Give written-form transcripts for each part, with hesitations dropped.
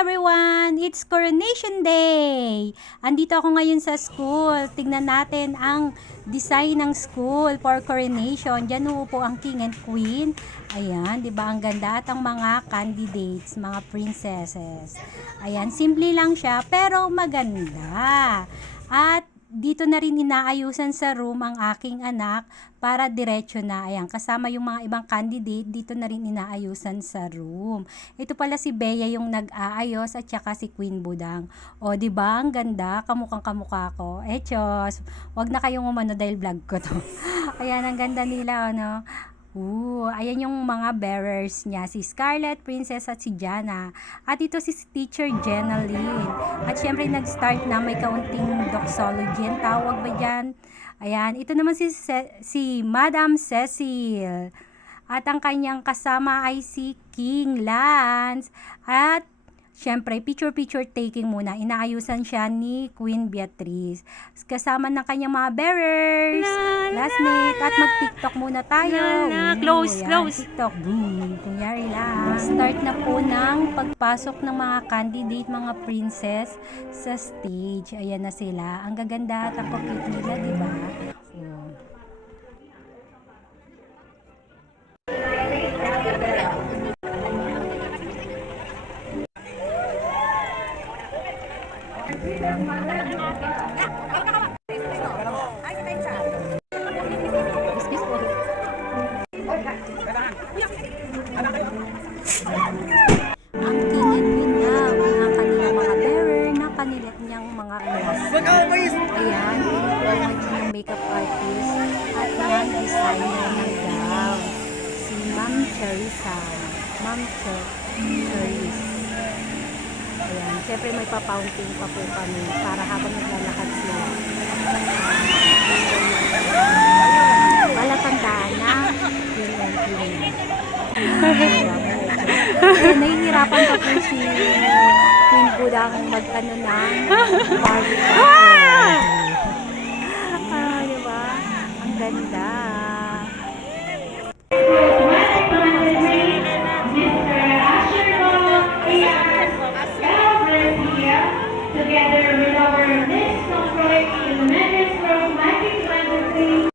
everyone! It's Coronation Day! Andito ako ngayon sa school. Tignan natin ang design ng school for coronation. Diyan uupo ang king and queen. Ayan, di ba ang ganda? At ang mga candidates, mga princesses. Ayan, simple lang siya pero maganda. At dito na rin inaayusan sa room ang aking anak para diretso na. Ayan, kasama yung mga ibang candidate, dito na rin inaayusan sa room. Ito pala si Bea yung nag-aayos at saka si Queen Budang. O, di ba ang ganda? Kamukhang kamukha ko. Chos, wag na kayong umano dahil vlog ko to. Ayan, ang ganda nila, ano. Ayan yung mga bearers niya, si Scarlett, Princess at si Jana. At ito si Teacher Jenaline. At syempre nag-start na may kaunting doxology ang tawag ba dyan? Ayan, ito naman si Madam Cecil. At ang kanyang kasama ay si King Lance. At syempre, picture taking muna. Inaayusan siya ni Queen Beatrice. Kasama ng kanyang mga bearers, classmate, at mag-TikTok muna tayo. Close. TikTok. Kunyari lang. Start na po ng pagpasok ng mga candidate, mga princess sa stage. Ayan na sila. Ang gaganda at ang cute nila, di ba? Ang king and queen na, ang kanilang mga bearer na kanilang mga classmates. Ayan, inuulit yung makeup artist at yung designer ng gown. Si Ma'am Charissa. Ma'am Charisse. Ayan, syempre may pa-fountain pa po kami para habang naglalakad sila. Palatandaan na, king and queen. Nahihirapan pa po si Queen Budang mag-ano ng party diba? Ang ganda. Together with our next concert in the minutes from 1923.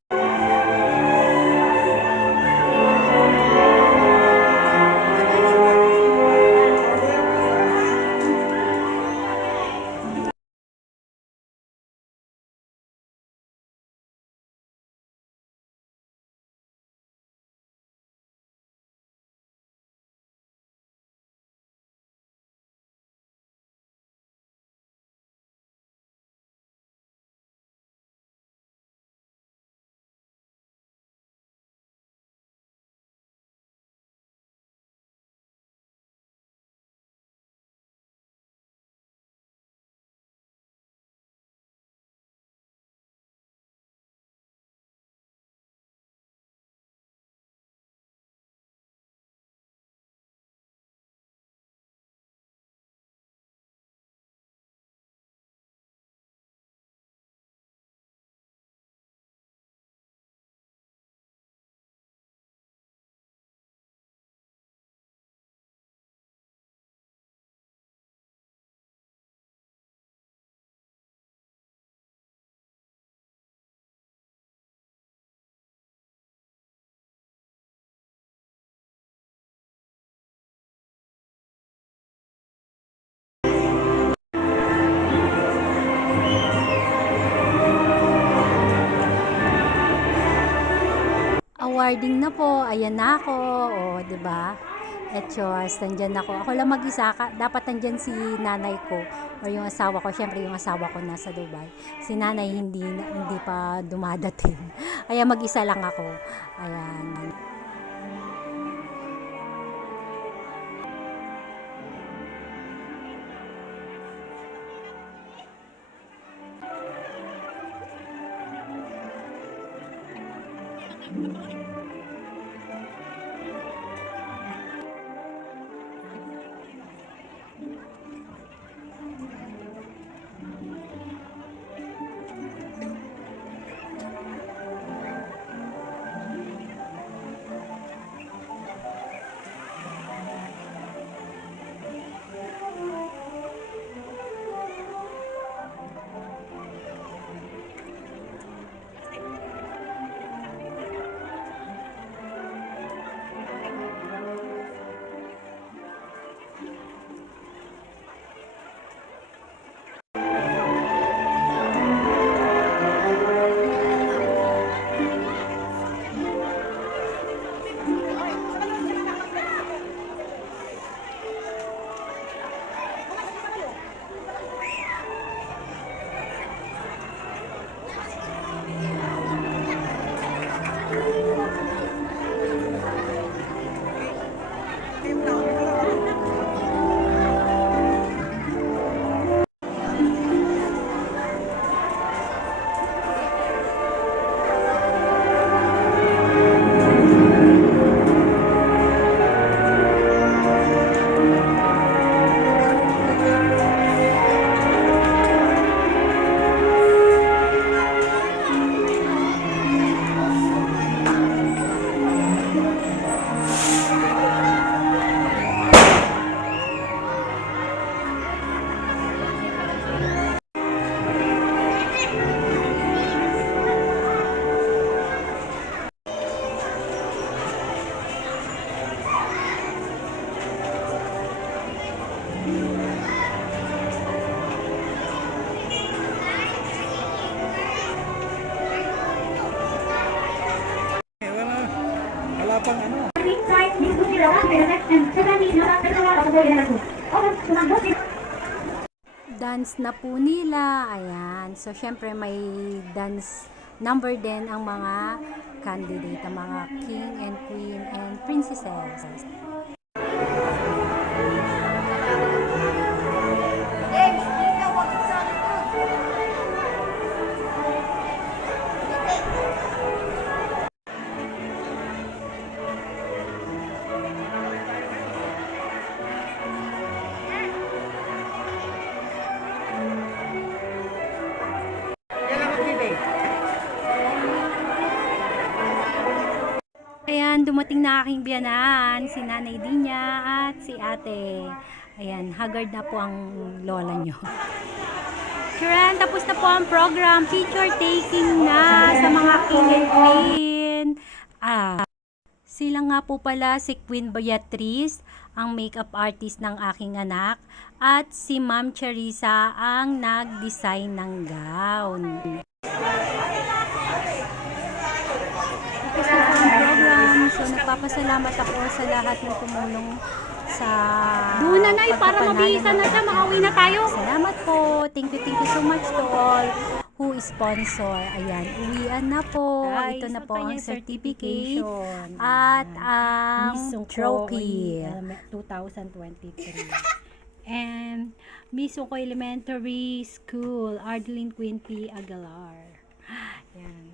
Awarding na po. Ayan na ako. O, diba? Chos, nandyan ako. Ako lang mag-isa. Dapat nandyan si nanay ko or yung asawa ko. Syempre yung asawa ko nasa Dubai. Si nanay hindi pa dumadating. Kaya mag-isa lang ako. Ayan. Right, Miss Lucy Rabat, and secondly, nakakatawa ako po yan ako. Okay, sumagot si Dance na po nila. Ayan. So, syempre may dance number din ang mga candidate, ang mga king and queen and princesses. Ayan, dumating na aking biyanan, si Nanay Dinya at si Ate. Ayan, haggard na po ang lola nyo. Kiran, tapos na po ang program. Picture taking na sa mga king and queen. Sila nga po pala si Queen Beatrice, ang makeup artist ng aking anak, at si Ma'am Charissa ang nag-design ng gown. Tapos na po ang program. So, nagpapasalamat ako sa lahat ng tumulong sa Doon na, Nay, para pagpapanalo mabihisan na ng siya, makauwi na tayo. Salamat po. Thank you so much to all who sponsor. Ayan, uwian na po. Guys, Ito na ang po ang kanyang certificate certification. at Miss ang Suko trophy. 2023. And Miss Suko Elementary School, Ardeline Queen P. Aguilar. Yan.